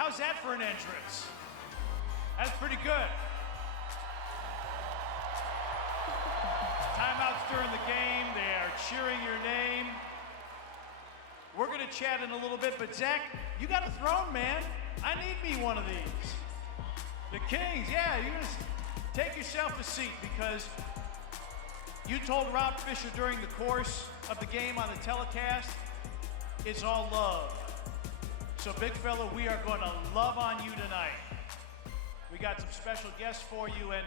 How's that for an entrance? That's pretty good. Timeouts during the game. They are cheering your name. We're going to chat in a little bit, but Zach, you got a throne, man. I need me one of these. The Kings, yeah, you're going to take yourself a seat because you told Rob Fischer during the course of the game on the telecast, it's all love. So big fella, we are going to love on you tonight. We got some special guests for you, and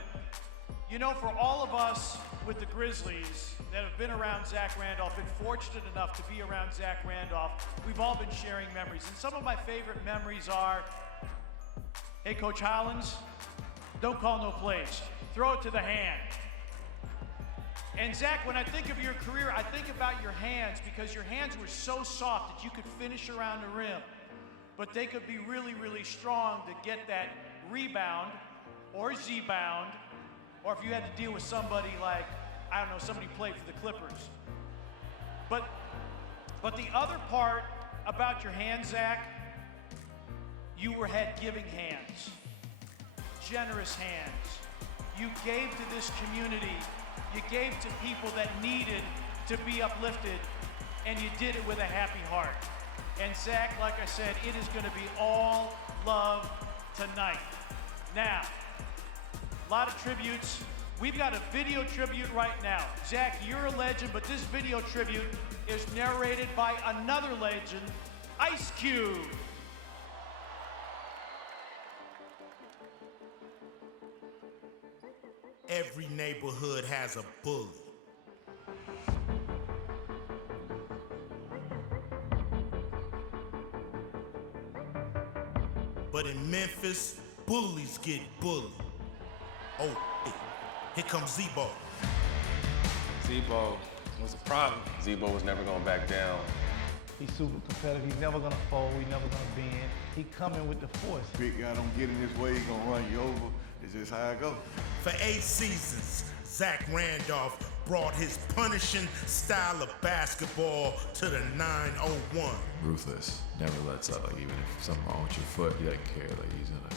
you know, for all of us with the Grizzlies that have been around Zach Randolph, been fortunate enough to be around Zach Randolph, we've all been sharing memories. And some of my favorite memories are, hey, Coach Hollins, don't call no plays. Throw it to the hand. And Zach, when I think of your career, I think about your hands because your hands were so soft that you could finish around the rim. But they could be really, really strong to get that rebound or Z-bound, or if you had to deal with somebody like, I don't know, somebody played for the Clippers. But the other part about your hands, Zach, you had giving hands, generous hands. You gave to this community. You gave to people that needed to be uplifted, and you did it with a happy heart. And Zach, like I said, it is going to be all love tonight. Now, a lot of tributes. We've got a video tribute right now. Zach, you're a legend, but this video tribute is narrated by another legend, Ice Cube. Every neighborhood has a bully. But in Memphis, bullies get bullied. Oh, here comes Z-Bo. Z-Bo was a problem. Z-Bo was never gonna back down. He's super competitive. He's never gonna fold. He's never gonna bend. He coming with the force. Big guy don't get in his way, he gonna run you over. It's just how it goes. For 8 seasons, Zach Randolph brought his punishing style of basketball to the 901. Ruthless, never lets up. Like even if something wrong with your foot, he doesn't care. Like he's gonna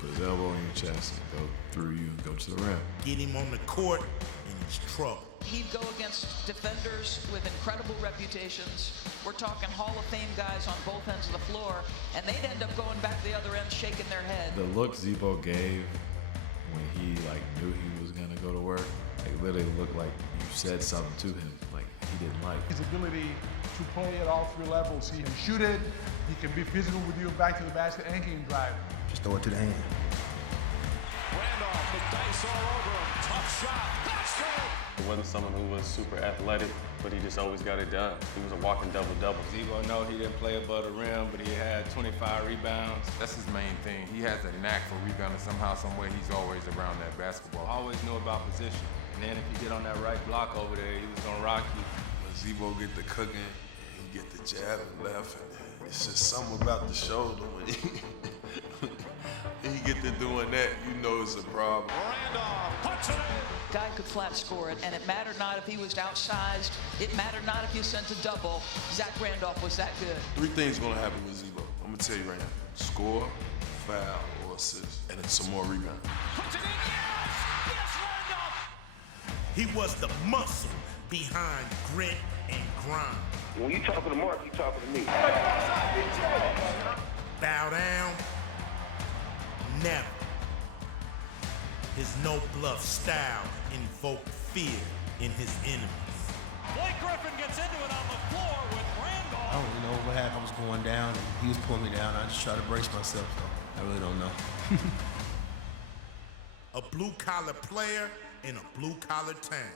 put his elbow in your chest and go through you and go to the rim. Get him on the court and he's trouble. He'd go against defenders with incredible reputations. We're talking Hall of Fame guys on both ends of the floor, and they'd end up going back to the other end, shaking their head. The look Z-Bo gave when he knew he was gonna go to work, literally looked like you said something to him, like he didn't like. His ability to play at all 3 levels. He can shoot it, he can be physical with you back to the basket, and he can drive. Just throw it to the hand. Randolph, the dice all over him. Tough shot. He wasn't someone who was super athletic, but he just always got it done. He was a walking double-double. Z-Bo, no, he didn't play above the rim, but he had 25 rebounds. That's his main thing. He has a knack for rebounding. Somehow, some way, he's always around that basketball. Always knew about position. And then if you get on that right block over there, he was gonna rock you. When Z-Bo get the cooking, he get the jab and left, and it's just something about the shoulder when he get to doing that, you know it's a problem. Randolph puts it in. Guy could flat score it, and it mattered not if he was outsized. It mattered not if you sent a double. Zach Randolph was that good. 3 things gonna happen with Z-Bo. I'm gonna tell you right now. Score, foul, or assist, and then some more rebound. Puts it in, yes! Yes, Randolph! He was the muscle behind grit and grind. When you talking to Mark, you talking to me. Bow down? Never. His no-bluff style invoked fear in his enemies. Blake Griffin gets into it on the floor with Randolph. I don't really know what happened. I was going down, and he was pulling me down. I just tried to brace myself, so I really don't know. A blue-collar player in a blue-collar town.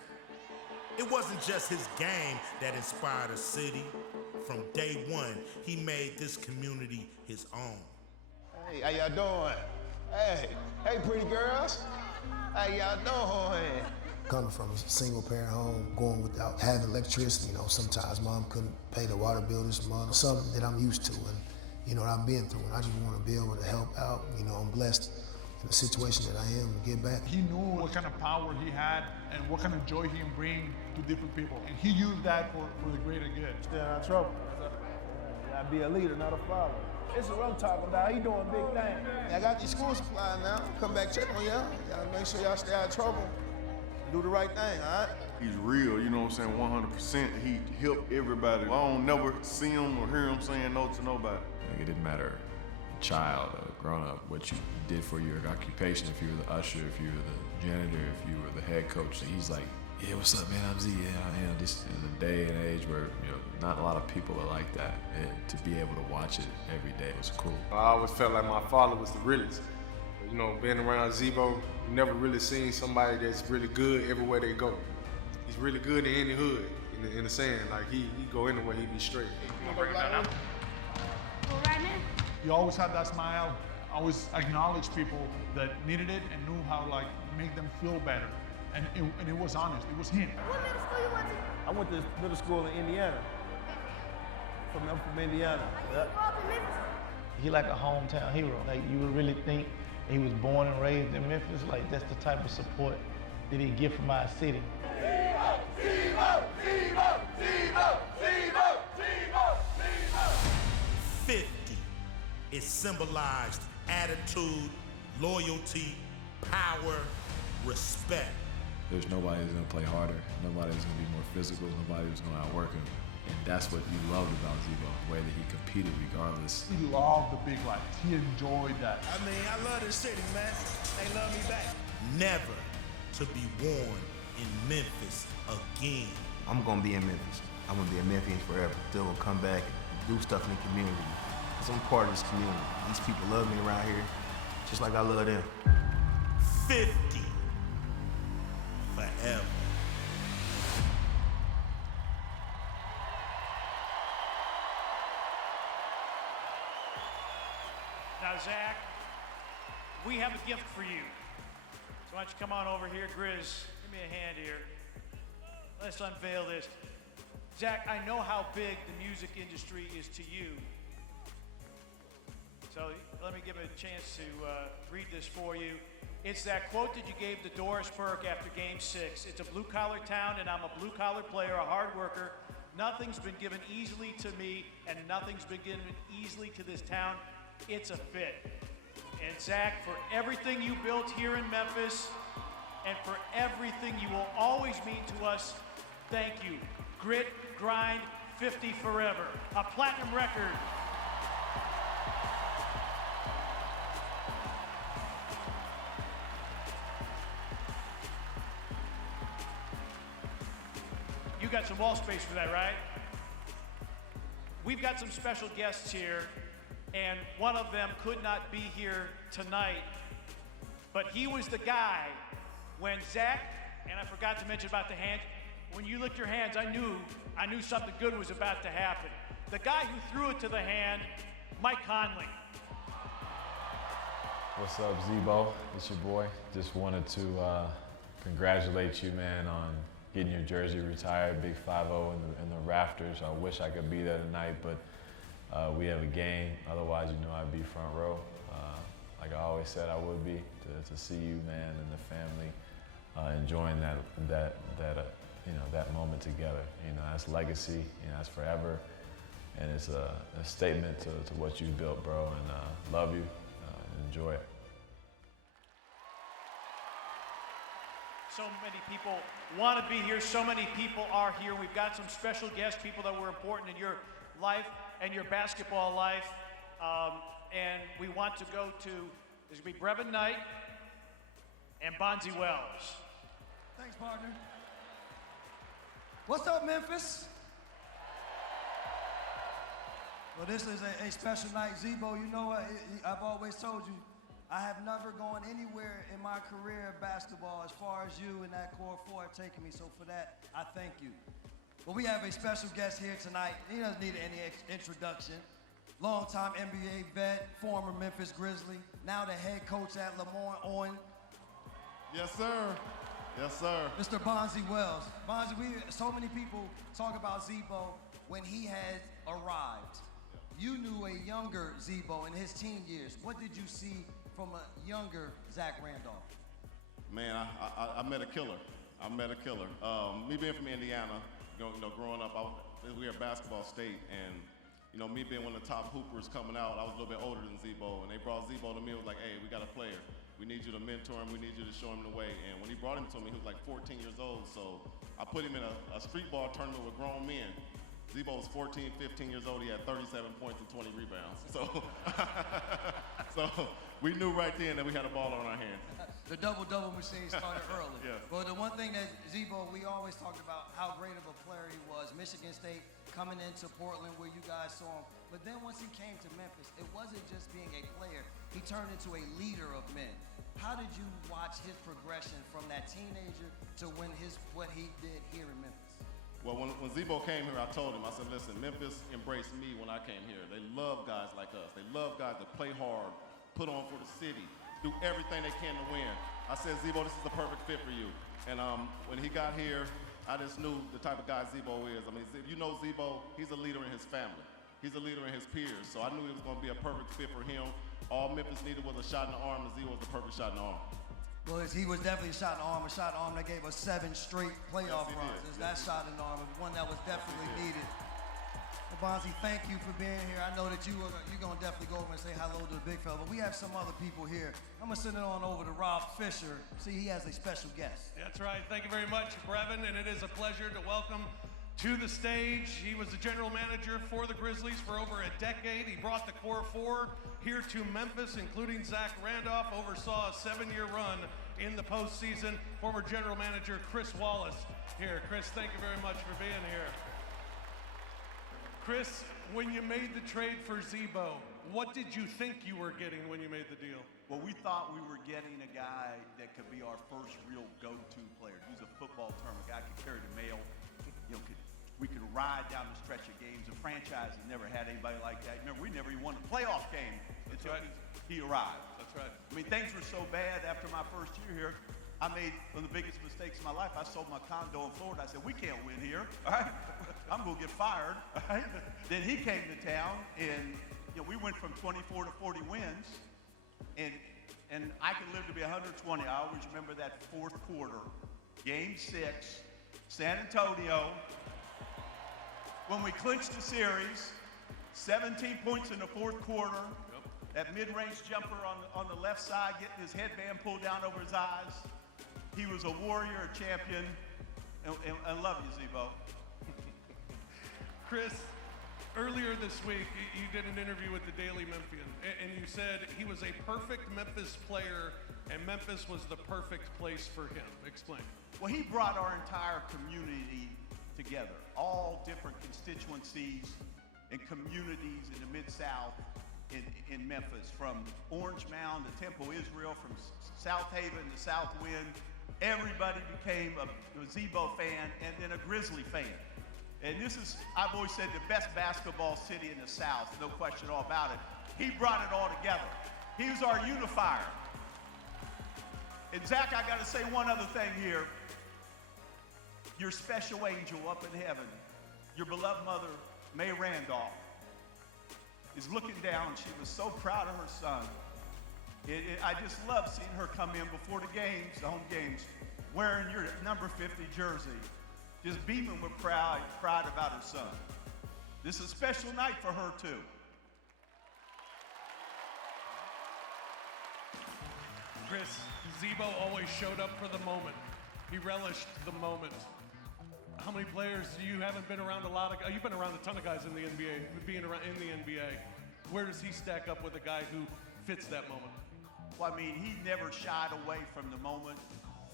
It wasn't just his game that inspired a city. From day one, he made this community his own. Hey, how y'all doing? Hey, pretty girls. How y'all doing? Coming from a single-parent home, going without having electricity, sometimes mom couldn't pay the water bill this month. Something that I'm used to and, that I've been through, and I just want to be able to help out. I'm blessed in the situation that I am to get back. He knew what kind of power he had and what kind of joy he can bring to different people. And he used that for the greater good. Stay out of trouble. You gotta be a leader, not a follower. This is what I'm talking about. He doing big things. I got these school supplies now. Come back check on y'all. Y'all make sure y'all stay out of trouble. Do the right thing, all right? He's real, you know what I'm saying, 100%. He helped everybody. I don't never see him or hear him saying no to nobody. Like, it didn't matter, child or grown up, what you did for your occupation, if you were the usher, if you were the janitor, if you were the head coach. He's like, yeah, what's up, man? I'm Z. Yeah, this is a day and age where, not a lot of people are like that. And to be able to watch it every day was cool. I always felt like my father was the realest. Being around Zebo, you never really seen somebody that's really good everywhere they go. He's really good in any hood, in the saying. Like, he go anywhere, he be straight. He always had that smile, always acknowledged people that needed it and knew how to, make them feel better. And it was honest, it was him. What middle school you went to? I went to middle school in Indiana. I'm from Indiana. You grew up in Memphis? He like a hometown hero. Like, you would really think he was born and raised in Memphis. Like, that's the type of support that he get from our city. Zebo, Zebo, Zebo, Zebo, Zebo, Zebo, Zebo. 50. It symbolized attitude, loyalty, power, respect. There's nobody who's gonna play harder. Nobody who's gonna be more physical. Nobody who's gonna outwork him. And that's what you loved about Zebo, the way that he competed regardless. He loved the big lights. He enjoyed that. I love this city, man. They love me back. Never to be worn in Memphis again. I'm gonna be in Memphis. I'm gonna be a Memphian forever. Still gonna come back and do stuff in the community. Because I'm part of this community. These people love me around here, just like I love them. 50. Forever. Now, Zach, we have a gift for you. So why don't you come on over here, Grizz? Give me a hand here. Let's unveil this. Zach, I know how big the music industry is to you. So let me give it a chance to read this for you. It's that quote that you gave to Doris Burke after Game 6. It's a blue-collar town, and I'm a blue-collar player, a hard worker. Nothing's been given easily to me, and nothing's been given easily to this town. It's a fit. And Zach, for everything you built here in Memphis, and for everything you will always mean to us, thank you. Grit, grind, 50 forever. A platinum record. You got some wall space for that, right? We've got some special guests here, and one of them could not be here tonight, but he was the guy when Zach, and I forgot to mention about the hands, when you licked your hands, I knew something good was about to happen. The guy who threw it to the hand, Mike CONLEY. What's up, Zebo? It's your boy. Just wanted to congratulate you, man, on getting your jersey retired, big 5-0 in the rafters. I wish I could be there tonight, but we have a game. Otherwise, I'd be front row. Like I always said I would be, to see you, man, and the family enjoying that moment together. That's legacy, that's forever. And it's a statement to what you built, bro, and love you, enjoy it. So many people want to be here. So many people are here. We've got some special guests, people that were important in your life and your basketball life. And we want to go to, there's going to be BREVIN night and Bonzi Wells. Thanks, partner. What's up, Memphis? Well, this is a special night. Zebo, you know what? I've always told you, I have never gone anywhere in my career of basketball as far as you and that core four have taken me. So for that, I thank you. But we have a special guest here tonight. He doesn't need any introduction. Longtime NBA vet, former Memphis Grizzly, now the head coach at Lamont Owen. Yes, sir. Yes, sir. Mr. Bonzi Wells. Bonzi, so many people talk about Zebo when he had arrived. You knew a younger Zebo in his teen years. What did you see from a younger Zach Randolph? Man, I met a killer. Me being from Indiana, growing up, we were at basketball state, and you know, me being one of the top hoopers coming out, I was a little bit older than Zebo, and they brought Zebo to me. It was like, hey, we got a player. We need you to mentor him. We need you to show him the way. And when he brought him to me, he was like 14 years old. So I put him in a street ball tournament with grown men. Zebo was 14, 15 years old. He had 37 points and 20 rebounds. So, so we knew right then that we had a ball on our hands. The double-double machine started early. Yes. Well, the one thing that Zebo, we always talked about how great of a player he was. Michigan State coming into Portland where you guys saw him. But then once he came to Memphis, it wasn't just being a player. He turned into a leader of men. How did you watch his progression from that teenager to what he did here in Memphis? Well, when Zebo came here, I told him, I said, listen, Memphis embraced me when I came here. They love guys like us. They love guys that play hard, put on for the city, do everything they can to win. I said, Zebo, this is the perfect fit for you. And when he got here, I just knew the type of guy Zebo is. I mean, you know Zebo, he's a leader in his family. He's a leader in his peers. So I knew it was going to be a perfect fit for him. All Memphis needed was a shot in the arm, and Zebo was the perfect shot in the arm. Well, he was definitely a shot in the arm that gave us 7 straight playoff runs. It's that shot in the arm, one that was definitely needed. Well, Bonzi, thank you for being here. I know that you're going to definitely go over and say hello to the big fella, but we have some other people here. I'm going to send it on over to Ralph Fischer. See, he has a special guest. That's right. Thank you very much, Brevin, and it is a pleasure to welcome to the stage. He was the general manager for the Grizzlies for over a decade. He brought the core 4 here to Memphis, including Zach Randolph, oversaw a 7-year run in the postseason. Former general manager Chris Wallace here. Chris, thank you very much for being here. Chris, when you made the trade for Zebo, what did you think you were getting when you made the deal? Well, we thought we were getting a guy that could be our first real go-to player. Use a football term, a guy could carry the mail. You know, we could ride down the stretch of games. The franchise has never had anybody like that. Remember, we never even won a playoff game until he arrived. That's right. I mean, things were so bad after my first year here. I made one of the biggest mistakes of my life. I sold my condo in Florida. I said, we can't win here, all right? I'm gonna get fired, all right? Then he came to town, and you know, we went from 24 to 40 wins, and I could live to be 120. I always remember that fourth quarter, game 6, San Antonio, when we clinched the series, 17 points in the fourth quarter, that mid-range jumper on the left side, getting his headband pulled down over his eyes. He was a warrior, a champion, and I love you, Zebo. Chris, earlier this week, you did an interview with the Daily Memphian, and you said he was a perfect Memphis player, and Memphis was the perfect place for him. Explain. Well, he brought our entire community together, all different constituencies and communities in the Mid-South in Memphis, from Orange Mound to Temple, Israel, from South Haven to South Wind. Everybody became a Zebo fan and then a Grizzly fan. And this is, I've always said, the best basketball city in the South, no question all about it. He brought it all together. He was our unifier. And Zach, I gotta say one other thing here. Your special angel up in heaven, your beloved mother, May Randolph, is looking down. She was so proud of her son. I just love seeing her come in before the games, the home games, wearing your number 50 jersey, just beaming with pride about her son. This is a special night for her too. Chris, Zebo always showed up for the moment. He relished the moment. How many players you haven't been around a lot of? You've been around a ton of guys in the NBA, being around in the NBA. Where does he stack up with a guy who fits that moment? Well, I mean, he never shied away from the moment,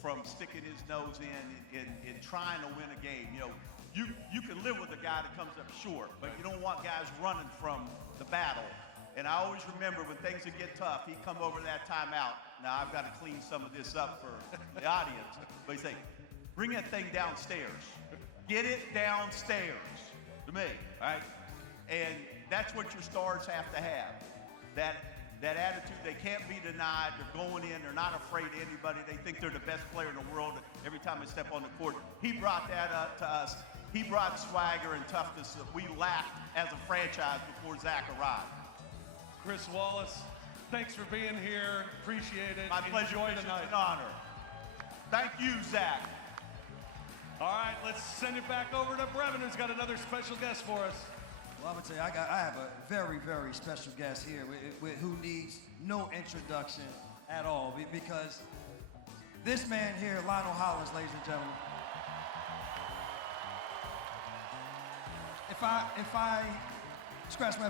from sticking his nose in trying to win a game. You know, you can live with a guy that comes up short, but you don't want guys running from the battle. And I always remember when things would get tough, he'd come over that timeout. Now, I've got to clean some of this up for the audience. But he'd say, bring that thing downstairs. Get it downstairs to me, right? And that's what your stars have to have. That attitude, they can't be denied. They're going in, they're not afraid of anybody. They think they're the best player in the world every time they step on the court. He brought that up to us. He brought swagger and toughness that we lacked as a franchise before Zach arrived. Chris Wallace, thanks for being here. Appreciate it. My pleasure. Enjoy It's the night. an honor. Thank you, Zach. All right, let's send it back over to Brevin, who's got another special guest for us. Well, I'm gonna tell you, I have a very, very special guest here who needs no introduction at all, because this man here, Lionel Hollins, ladies and gentlemen. If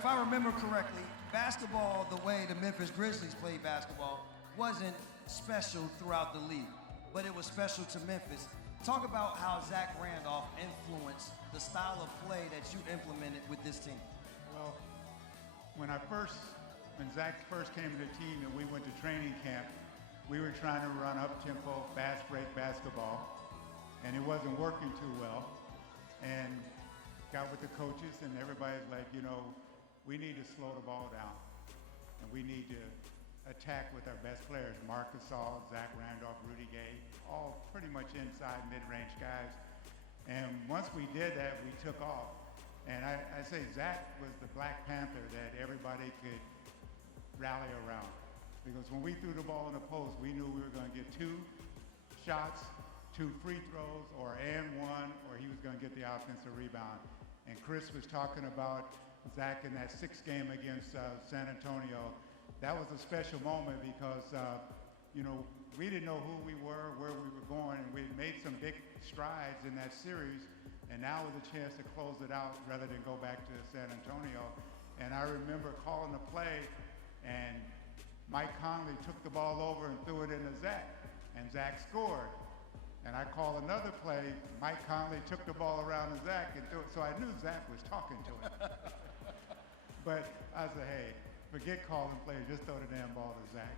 I remember correctly, basketball, the way the Memphis Grizzlies played basketball, wasn't special throughout the league, but it was special to Memphis. Talk about how Zach Randolph influenced the style of play that you implemented with this team. Well, when Zach first came to the team and we went to training camp, we were trying to run up-tempo, fast break basketball, and it wasn't working too well. And got with the coaches, and everybody's like, you know, we need to slow the ball down, and we need to attack with our best players, MARC, GASOL, Zach Randolph, Rudy Gay, all pretty much inside mid-range guys. And once we did that, we took off. And I say Zach was the Black Panther that everybody could rally around. Because when we threw the ball in the post, we knew we were going to get 2 shots, 2 free throws, or and 1, or he was going to get the offensive rebound. And Chris was talking about Zach in that 6th game against San Antonio. That was a special moment because, you know, we didn't know who we were, where we were going, and we made some big strides in that series, and now was a chance to close it out rather than go back to San Antonio. And I remember calling the play, and Mike Conley took the ball over and threw it into Zach, and Zach scored. And I called another play, Mike Conley took the ball around to Zach and threw it, so I knew Zach was talking to him. But I said, hey, forget calling plays, just throw the damn ball to Zach.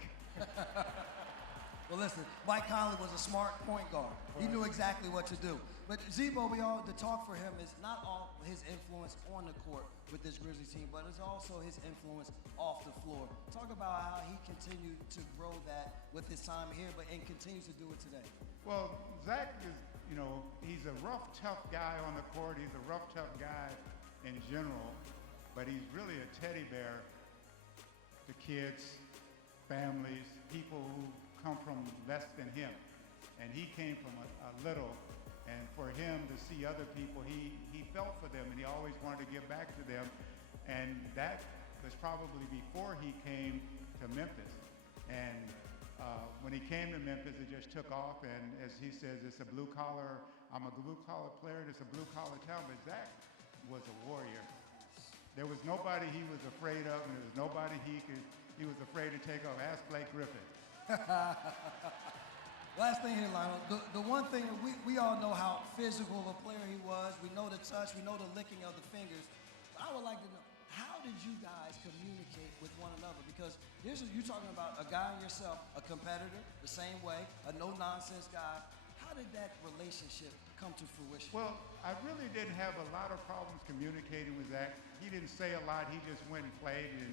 Well, listen, Mike Conley was a smart point guard. He knew exactly what to do. But Z-Bo, the talk for him is not all his influence on the court with this Grizzlies team, but it's also his influence off the floor. Talk about how he continued to grow that with his time here, and continues to do it today. Well, Zach is, you know, he's a rough, tough guy on the court. He's a rough, tough guy in general, but he's really a teddy bear to kids, families, people who come from less than him. And he came from a little, and for him to see other people, he felt for them, and he always wanted to give back to them. And that was probably before he came to Memphis. And when he came to Memphis, it just took off, and as he says, I'm a blue-collar player, and it's a blue-collar town, but Zach was a warrior. There was nobody he was afraid of, and there was nobody he was afraid to take off. Ask Blake Griffin. Last thing here, Lionel, the one thing, we all know how physical of a player he was. We know the touch, we know the licking of the fingers. But I would like to know, how did you guys communicate with one another? Because you're talking about a guy yourself, a competitor, the same way, a no-nonsense guy. How did that relationship come to fruition? Well, I really didn't have a lot of problems communicating with Zach. He didn't say a lot. He just went and played. And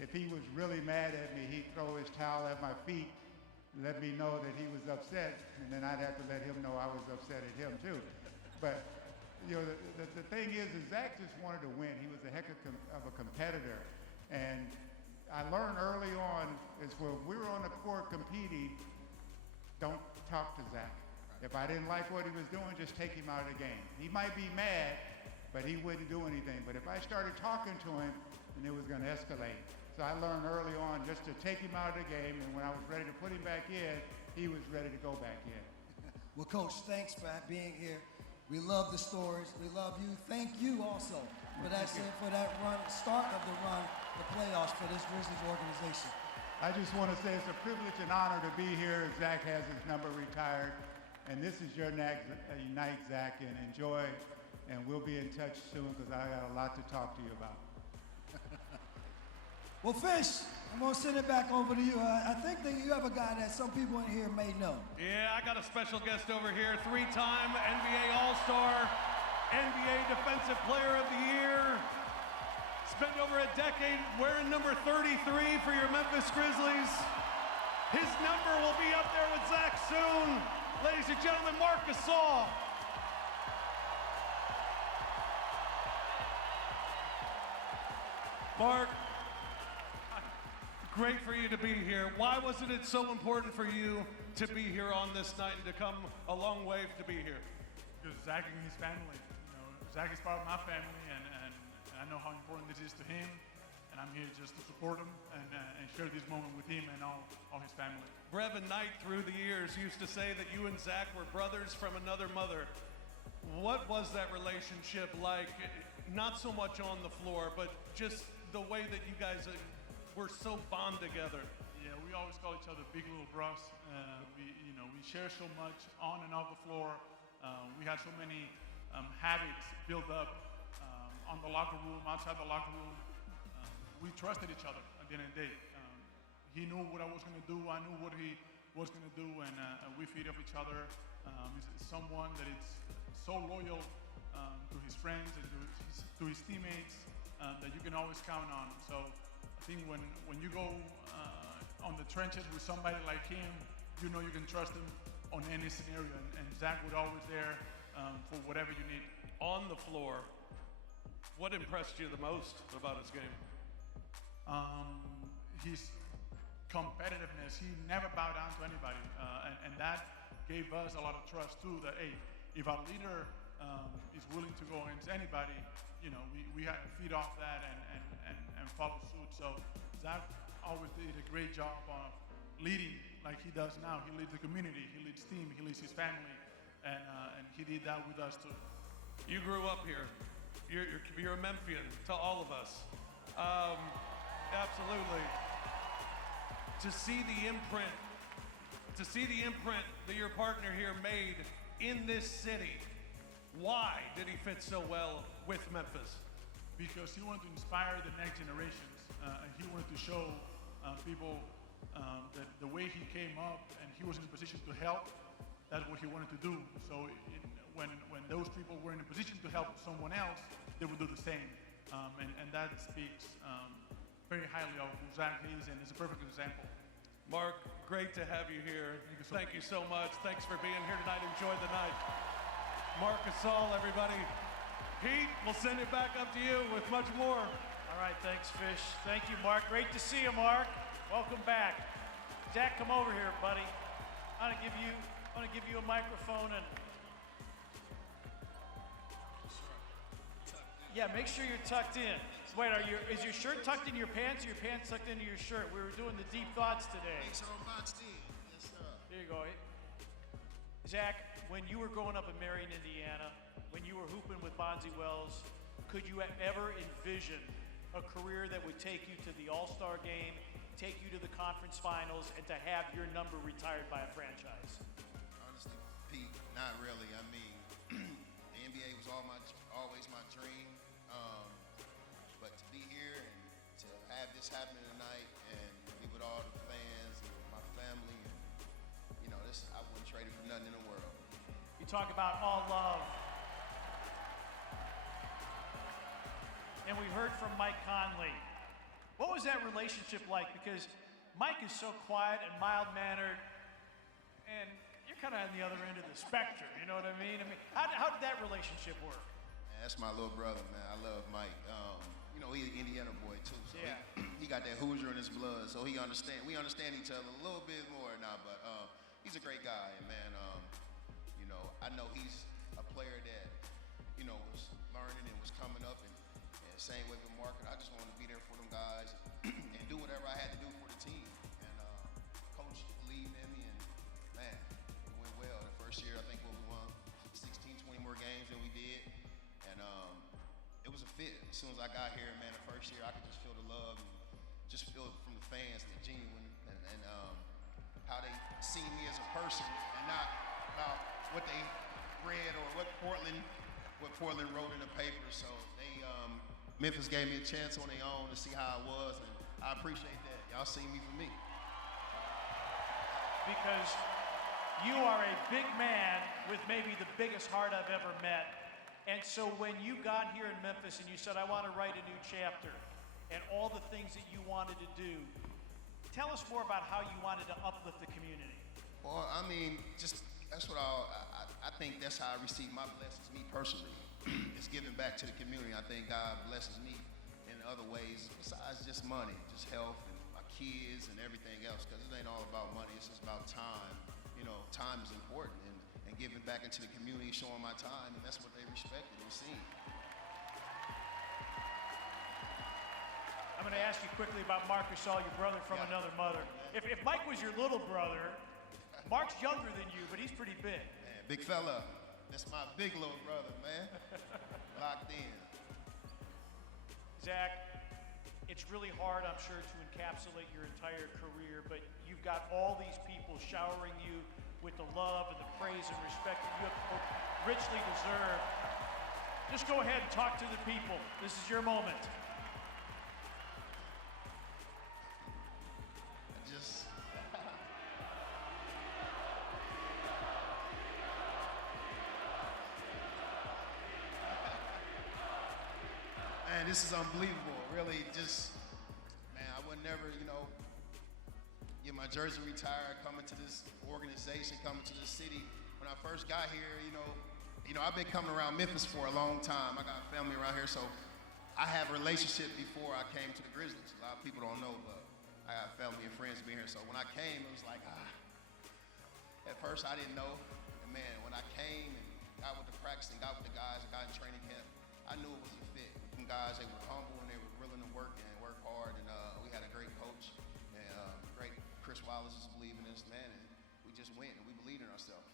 if he was really mad at me, he'd throw his towel at my feet, let me know that he was upset, and then I'd have to let him know I was upset at him too. But you know, the thing is Zach just wanted to win. He was a heck of a competitor. And I learned early on is when we were on the court competing, don't talk to Zach. If I didn't like what he was doing, just take him out of the game. He might be mad, but he wouldn't do anything. But if I started talking to him, then it was going to escalate. So I learned early on just to take him out of the game, and when I was ready to put him back in, he was ready to go back in. Well, Coach, thanks for being here. We love the stories. We love you. Thank you also for that run, start of the run, the playoffs for this Grizzlies organization. I just want to say it's a privilege and honor to be here. Zach has his number retired, and this is your night, Zach, and enjoy, and we'll be in touch soon because I got a lot to talk to you about. Well, Fish, I'm going to send it back over to you. I think that you have a guy that some people in here may know. Yeah, I got a special guest over here, 3-time NBA All-Star, NBA Defensive Player of the Year, spent over a decade wearing number 33 for your Memphis Grizzlies. His number will be up there with Zach soon. Ladies and gentlemen, MARC GASOL. Mark, great for you to be here. Why wasn't it so important for you to be here on this night and to come a long way to be here? Because Zach and his family, you know, Zach is part of my family, and I know how important this is to him, and I'm here just to support him and share this moment with him and all his family. Brevin Knight, through the years, used to say that you and Zach were brothers from another mother. What was that relationship like? Not so much on the floor, but just the way that you guys were so bond together. Yeah, we always call each other big little bros. We share so much on and off the floor. We had so many habits built up on the locker room, outside the locker room. We trusted each other at the end of the day. He knew what I was going to do. I knew what he was going to do, and we feed off each other. He's someone that is so loyal to his friends and to his teammates that you can always count on. So I think when you go on the trenches with somebody like him, you know you can trust him on any scenario, and Zach was always there for whatever you need. On the floor, what impressed you the most about his game? His competitiveness. He never bowed down to anybody, and that gave us a lot of trust too, that hey, if our leader is willing to go against anybody, we had to feed off that and follow suit. So Zach always did a great job of leading like he does now. He leads the community, he leads team, he leads his family, and he did that with us too. You grew up here. You're a Memphian to all of us. Absolutely. To see the imprint that your partner here made in this city, why did he fit so well with Memphis? Because he wanted to inspire the next generations. He wanted to show people that the way he came up and he was in a position to help, that's what he wanted to do. So when those people were in a position to help someone else, they would do the same. And that speaks very highly of who Zach is, and is a perfect example. Mark, great to have you here. Thank you so much. Thanks for being here tonight. Enjoy the night. Marc Gasol, everybody. Pete, we'll send it back up to you with much more. All right, thanks, Fish. Thank you, Mark. Great to see you, Mark. Welcome back. Zach, come over here, buddy. I want to give you a microphone and. Yeah, make sure you're tucked in. Wait, is your shirt tucked in your pants or your pants tucked into your shirt? We were doing the deep thoughts today. Yes, sir. There you go. Zach, when you were growing up in Marion, Indiana, when you were hooping with Bonzi Wells, could you ever envision a career that would take you to the All-Star game, take you to the conference finals, and to have your number retired by a franchise? Honestly, Pete, not really. I mean, the NBA was always my dream. But to be here and to have this happening tonight and be with all the fans and my family, and this, I wouldn't trade it for nothing in the world. You talk about all love. And we heard from Mike Conley. What was that relationship like? Because Mike is so quiet and mild-mannered, and you're kind of on the other end of the spectrum, you know what I mean? How did that relationship work? Man, that's my little brother, man. I love Mike. He's an Indiana boy too, so yeah. he got that Hoosier in his blood, so we understand each other a little bit more now, but he's a great guy, and man, I know he's a player that, was learning and was coming up, and same way with Mark, I just wanted to be there for them guys and do whatever I had to do for the team, and coach believed in me, and man, it went well. The first year, I think we won 16, 20 more games than we did, and it was a fit. As soon as I got here, man, the first year, I could just feel the love and just feel it from the fans, the genuine, and how they see me as a person and not about what they read or what Portland wrote in the paper. So Memphis gave me a chance on their own to see how I was, and I appreciate that. Y'all see me for me. Because you are a big man with maybe the biggest heart I've ever met. And so when you got here in Memphis and you said, I want to write a new chapter, and all the things that you wanted to do, tell us more about how you wanted to uplift the community. Well, I mean, that's what I think that's how I receive my blessings, me personally. It's giving back to the community. I think God blesses me in other ways besides just money, just health and my kids and everything else, because it ain't all about money, it's just about time. Time is important, and giving back into the community, showing my time, and that's what they respected and seen. I'm going to ask you quickly about Marc Gasol, your brother from another mother. If Mike was your little brother, Marc's younger than you, but he's pretty big. Man, big fella. That's my big little brother, man. Locked in. Zach, it's really hard, I'm sure, to encapsulate your entire career, but you've got all these people showering you with the love and the praise and respect that you have richly deserved. Just go ahead and talk to the people. This is your moment. Man, this is unbelievable. Really, just, man, I would never, get my jersey retired, coming to this organization, coming to this city. When I first got here, I've been coming around Memphis for a long time. I got family around here, so I have a relationship before I came to the Grizzlies. A lot of people don't know, but I got family and friends being here. So when I came, it was like, at first I didn't know. And man, when I came and got with the practice and got with the guys and got in training camp, I knew it was a fit. Them guys, they were humble and they were willing to work hard. And we had a great coach and great Chris Wallace is believing in us, man. And we just went and we believed in ourselves.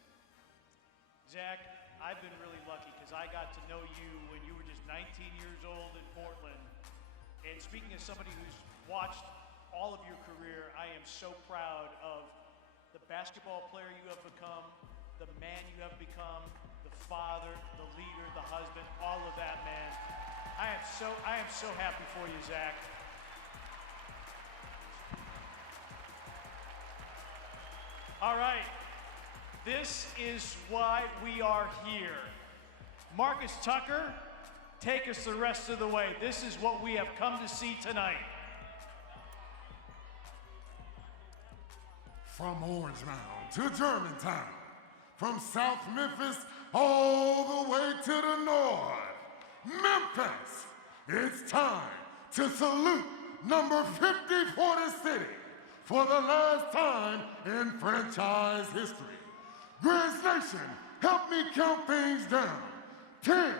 Zach, I've been really lucky because I got to know you when you were just 19 years old in Portland. And speaking as somebody who's watched all of your career, I am so proud of the basketball player you have become, the man you have become, the father, the leader, the husband, all of that, man. I am so happy for you, Zach. All right. This is why we are here. Marcus Tucker, take us the rest of the way. This is what we have come to see tonight. From Orange Mound to Germantown, from South Memphis all the way to the north, Memphis, it's time to salute number 50 for the city for the last time in franchise history. Grizz Nation, help me count things down. 10,